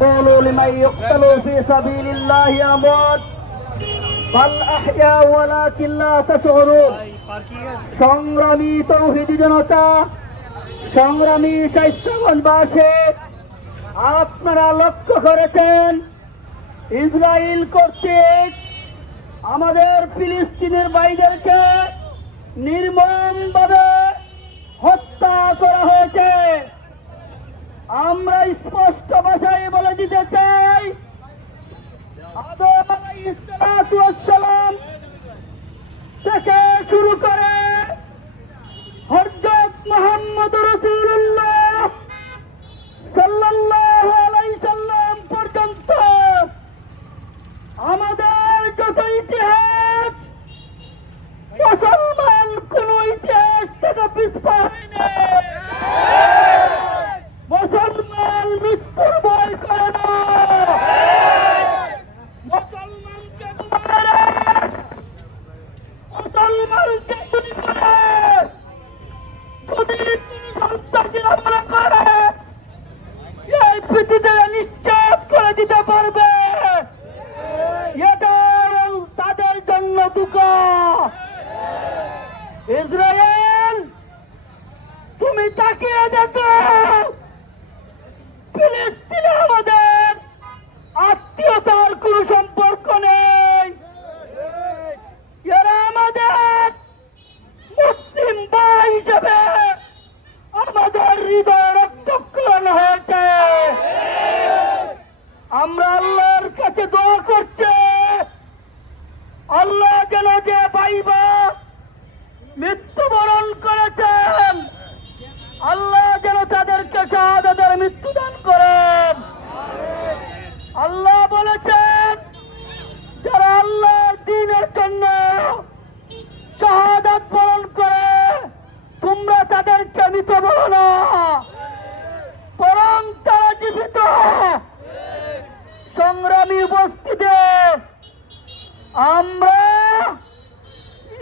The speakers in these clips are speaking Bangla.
قولوا لمن يقتل في سبيل الله أموات بل أحياء ولكن لا تشعرون। সংগ্রামী তৌহিদি জনতা, সংগ্রামী শাইস্তাগঞ্জবাসী, আপনারা লক্ষ্য করেছেন ইসরায়েল কর্তৃক আমাদের ফিলিস্তিনের ভাইদেরকে নির্মমভাবে হত্যা করা হয়েছে। আমরা স্পষ্ট ভাষায় বলে দিতে চাই, আদম আলাইহিস সালাতু ওয়াস সালাম থেকে শুরু করে হযরত মুহাম্মদ রাসূলুল্লাহ সাল্লাল্লাহু আলাইহি সাল্লাম পর্যন্ত আমাদের যত ইতিহাস, মুসলমান কোন ইতিহাস থেকে পিছপা হয়নি। মুসলমান মৃত্যুর ভয় করে না। মুসলমানকে মারে, মুসলমানকে গুলি করে, যদি কোন সন্ত্রাসী হামলা করে এই পৃথিবীতে নিশ্চিত করে দিতে পারবে এটা তাদের জন্য দুঃখ। ইসরায়েল, তুমি তাকিয়ে দেখো, ফিলিস্তিনে আমাদের আত্মীয়তার কোন সম্পর্ক নেই। এরা আমাদের মুসলিম ভাই হিসেবে আমাদের হৃদয় রক্তক্ষরণ হয়েছে। আমরা আল্লাহর কাছে দোয়া করছি, আল্লাহ যেন যে ভাইবা মৃত্যুবরণ করেছেন, আল্লাহ যেন তাদেরকে শাহাদাতের মৃত্যু দান করেন। আল্লাহ বলেছেন, যারা আল্লাহর দ্বীনের জন্য শাহাদাত বরণ করে তোমরা তাদেরকে মৃত বলো না, বরং তারা জীবিত। সংগ্রামী উপস্থিতি, আমরা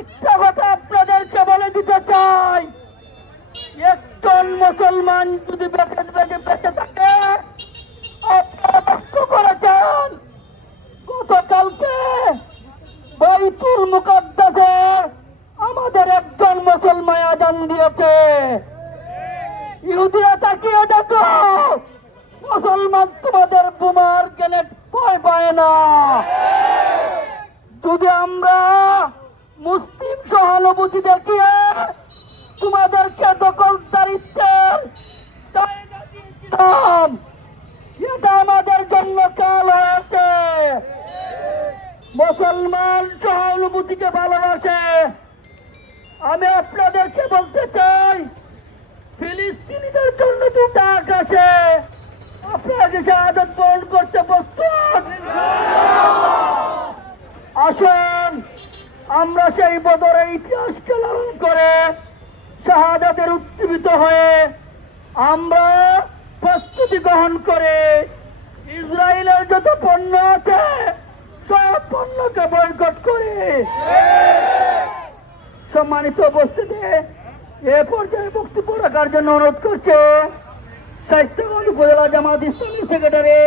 একটা কথা আপনাদেরকে বলে দিতে চাই, একজন মুসলমান যদি বেঁচে থাকে, আপনারা লক্ষ্য করেছেন গতকালকে বাইতুল মুকাদ্দাসে আমাদের একজন মুসলমান আযান দিয়েছে। ইহুদিরা তাকিয়ে দেখো, মুসলমান তোমাদের বোমার গ্রেনেড ভয় পায় না। যদি আমরা মুসলিম সহানুভূতি দেখিয়ে তোমাদেরকে দখলদারিত্বের জায়গা দিয়েছিলাম, এটা আমাদের জন্য কাল হয়েছে। মুসলমান সহানুভূতিকে ভালোবাসে। আমি আপনাদেরকে বলতে চাই, ফিলিস্তিনিদের জন্য দুটা আকাশে আপনারা যে শাহাদাত বরণ করতে প্রস্তুত, আসুন আমরা সেই বদরের ইতিহাসকে লালন করে শাহাদাতের উজ্জীবিত হয়ে আমরা প্রস্তুতি গ্রহণ করে ইসরায়েলের যত পণ্য আছে সব পণ্যকে বয়কট করে। সম্মানিত উপস্থিতি, এ পর্যায়ে বক্তব্য রাখার জন্য অনুরোধ করছে শাইস্তাগঞ্জ উপজেলা জামাত ইসলামী সেক্রেটারি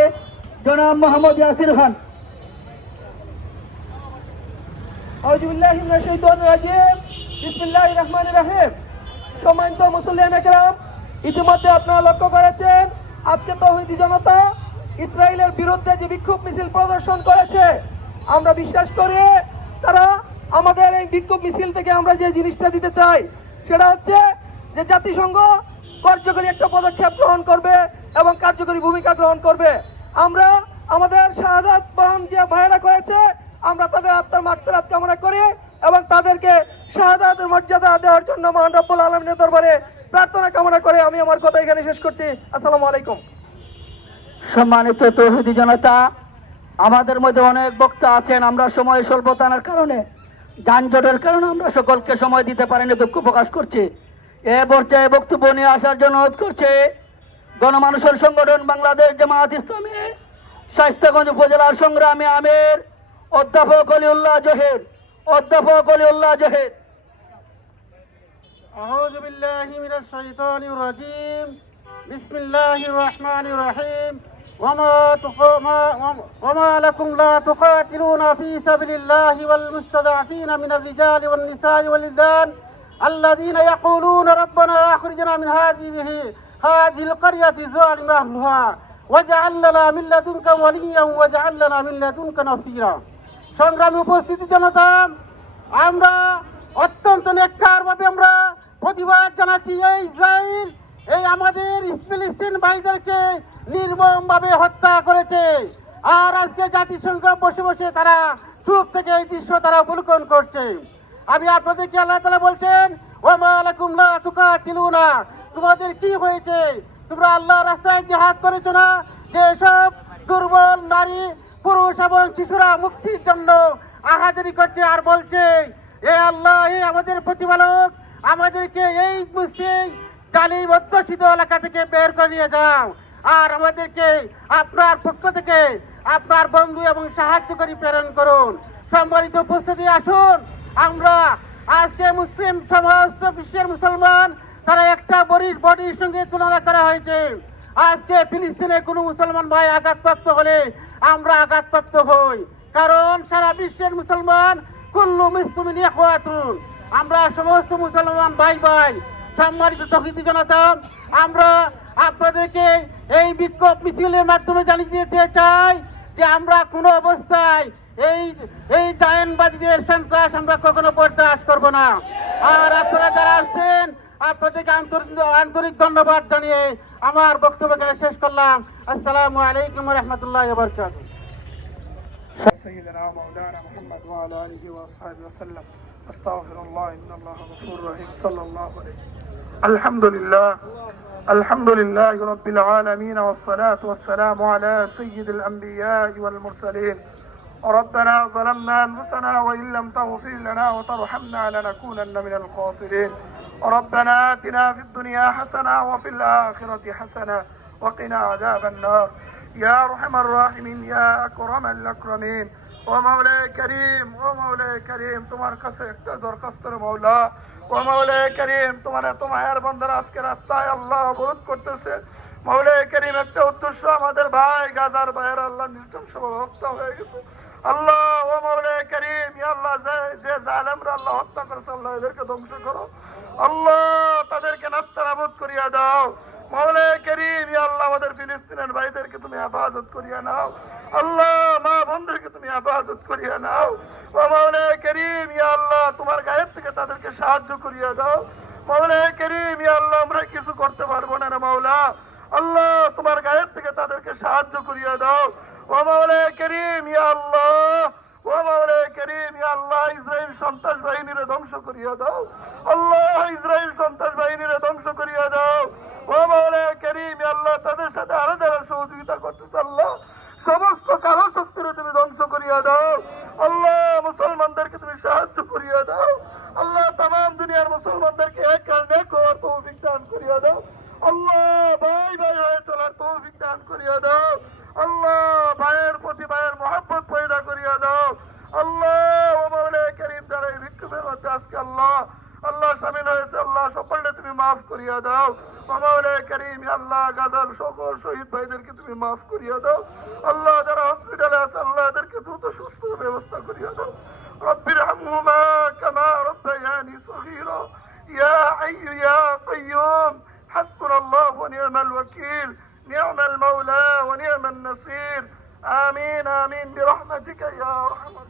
জনাব মোহাম্মদ ইয়াসির খান। আউযু বিল্লাহি মিনাশ শাইতানির রাজিম। বিসমিল্লাহির রহমানির রহিম। সম্মানিত মুসল্লিয়ানে কেরাম, ইতিমধ্যে আপনারা লক্ষ্য করেছেন আজকে তৌহিদি জনতা ইসরায়েলের বিরুদ্ধে যে বিক্ষোভ মিছিল প্রদর্শন করেছে। আমরা বিশ্বাস করি তারা আমাদের এই বিক্ষোভ মিছিল থেকে আমরা যে জিনিসটা দিতে চাই সেটা হচ্ছে যে জাতিসংঘ কার্যকরী একটা পদক্ষেপ গ্রহণ করবে এবং কার্যকরী ভূমিকা গ্রহণ করবে। আমরা আমাদের শাহাদাত বরণ যে ভাইয়েরা করেছে, আমরা তাদের আত্মার মাগফিরাত কামনা করি এবং তাদেরকে শাহাদাতের মর্যাদা দেওয়ার জন্য মহান রব্বুল আলামিনের দরবারে প্রার্থনা কামনা করে আমি আমার কথা এখানে শেষ করছি। আসসালামু আলাইকুম। সম্মানিত তৌহিদি জনতা, আমাদের মধ্যে অনেক বক্তা আছেন, আমরা সময় স্বল্পতার কারণে, যানজটের কারণে আমরা সকলকে সময় দিতে পারিনি, দুঃখ প্রকাশ করছি। এ পর্যায়ে বক্তব্য নিয়ে আসার জন্য অনুরোধ করছে গণমানুষের সংগঠন বাংলাদেশ জামাত ইসলামী শাইস্তাগঞ্জ উপজেলার সংগ্রামী আমির অধ্যাপক অলিউল্লাহ জহির। অধ্যাপক অলিউল্লাহ জহির। আউযু বিল্লাহি মিনাশ শাইতানির রাজিম। বিসমিল্লাহির রহমানির রহিম। وما لكم لا تقاتلون في سبيل الله والمستضعفين من الرجال والنساء والولدان الذين يقولون ربنا أخرجنا من هذه القرية ظالم أهلها واجعل لنا من لدنك وليا واجعل لنا من لدنك نصيرا। সংগ্রামী উপস্থিতি জনতা, আমরা অত্যন্ত নেককারভাবে আমরা প্রতিবাদ জানাচ্ছি। এই ইসরায়েল এই আমাদের ফিলিস্তিন ভাইদেরকে নির্মমভাবে হত্যা করেছে, আর আজকে জাতিসংঘ বসে বসে তারা চুপ থেকে এই দৃশ্য তারা অবলোকন করছে। আমি আপনাদেরকে আল্লাহ তাআলা বলছেন, ওয়া লাকুম লা তুকাতিলুনা, তোমাদের কি হয়েছে? তোমরা আল্লাহর রাস্তায় জিহাদ করেছো না? যেসব দুর্বল নারী পুরুষ এবং শিশুরা মুক্তির জন্য আহাজারি করছে আর বলছে, এ আল্লাহ, এ আমাদের প্রতিপালক, আমাদেরকে এই মুসলিম জালিম অধ্যুষিত এলাকা থেকে বের করে নিয়ে যাও, আর আমাদেরকে আপনার পক্ষ থেকে আপনার বন্ধু এবং সাহায্যকারী প্রেরণ করুন। সম্মানিত উপস্থিতি, আসুন আমরা আজকে মুসলিম সমস্ত বিশ্বের মুসলমান তারা একটা বডির সঙ্গে তুলনা করা হয়েছে। আজকে ফিলিস্তিনে কোনো মুসলমান ভাই আঘাতপ্রাপ্ত হলে আমরা আঘাতপ্রাপ্ত হই, কারণ সারা বিশ্বের মুসলমান কুল্লু মুসলিমিন ইখওয়াতুন, আমরা সমস্ত মুসলমান ভাই ভাই। সম্মানিত তৌহিদি জনতা, আমরা আপনাদেরকে এই বিক্ষোভ মিছিলের মাধ্যমে জানিয়ে দিতে চাই যে আমরা কোনো অবস্থায় এই জায়নবাদীদের সন্ত্রাস আমরা কখনো বরদাস্ত করব না। আর আপনারা যারা আসছেন আপনাদেরকে আন্তরিক ধন্যবাদ জানিয়ে আমার বক্তব্যকে শেষ করলাম। আসসালামু আলাইকুম ওয়া রাহমাতুল্লাহি ওয়া বারাকাতুহু। سيدنا مولانا محمد وعلى آله وصحبه وسلم. أستغفر الله إن الله غفور رحيم. صلى الله عليه الحمد لله رب العالمين والصلاة والسلام على سيد الأنبياء والمرسلين. ربنا ظلمنا أنفسنا وإن لم تغفر لنا وترحمنا لنكونن من الخاسرين. ربنا آتنا في الدنيا حسنة وفي الآخرة حسنة وقنا عذاب النار. يا أرحم الراحمين يا أكرم الأكرمين. ومولاي كريم তোমার কাছে একটা দরখাস্ত মওলা। ومولاي كريم তোমার বান্দারা আজকে রাস্তায় আল্লাহ অবরোধ করতেছে। মওলাই করিম, একটা উদ্দেশ্য, আমাদের ভাই গাজার ভাইয়ের আল্লাহ নৃশংসভাবে হত্যা হয়ে গেছে। আল্লাহ, ও মওলাই করিম, ইয়া আল্লাহ, যে জালেমরা আল্লাহ হত্যা করেছে আল্লাহ এদেরকে ধ্বংস করো। আল্লাহ, তাদেরকে নাস্তানাবুদ করিয়া দাও। মওলাই করিম, ইয়া আল্লাহ, আমাদের ফিলিস্তিনের ভাইদেরকে তুমি হেফাজত করিয়া নাও। আল্লাহ, মা বোনদেরকে তুমি হেফাজত করিয়া নাও। ও মওলাই করিম, ইয়া আল্লাহ, তোমার গায়েব থেকে তাদেরকে সাহায্য করিয়া দাও। মওলাই করিম, ইয়া আল্লাহ, আমরা কিছু করতে পারবো না রে মাওলা। আল্লাহ, তোমার গায়েব থেকে তাদেরকে সাহায্য করিয়া দাও। ও মওলাই করিম, ইয়া আল্লাহ, ও মওলাই করিম, ইয়া আল্লাহ, ইসরায়েল সন্ত্রাস বাহিনীরে ধ্বংস করিয়া দাও। আল্লাহ, ইসরায়েল সন্ত্রাস বাহিনীরে ধ্বংস করিয়া দাও। ও মওলাই করিম, ইয়া আল্লাহ, তাদের সাথে আরো যারা সহযোগিতা করতেছে আল্লাহ, সমস্ত কালো শক্তিরে তুমি ধ্বংস করিয়া দাও। আল্লাহ, মুসলমানদেরকে তুমি সাহায্য করিয়া দাও। আল্লাহ, তামাম দুনিয়ার মুসলমানদেরকে এক হওয়ার তৌফিক দান করিয়া দাও। আল্লাহ, ভাই ভাই হয়ে চলার তৌফিক দান করিয়া দাও। আল্লাহ, ভাইয়ের প্রতি ভাইয়ের মহব্বত পয়দা করিয়া দাও। আল্লাহ, ও মওলাই করিম, যারা এই বিক্ষোভের মধ্যে আজকে আল্লাহ শামিল হয়েছে আল্লাহ, সকলকে তুমি মাফ করিয়া দাও। ও মওলাই করিম, আল্লাহ, গাজার সকল শহীদ ভাইদেরকে তুমি মাফ করিয়া দাও। আল্লাহ, যারা হসপিটালে আছে আল্লাহ এদেরকে দ্রুত সুস্থ ব্যবস্থা করিয়া দাও। রব্বিরহামহুমা কামা রব্বায়ানি সগীরা। ইয়া হাইয়্যু ইয়া কাইয়্যুম, হাসবুনাল্লাহু ওয়া নি'মাল ওয়াকিল, নি'মাল মাওলা ওয়া নি'মান নাসির। আমিন আমিন বিরহমাতিকা ইয়া আরহামার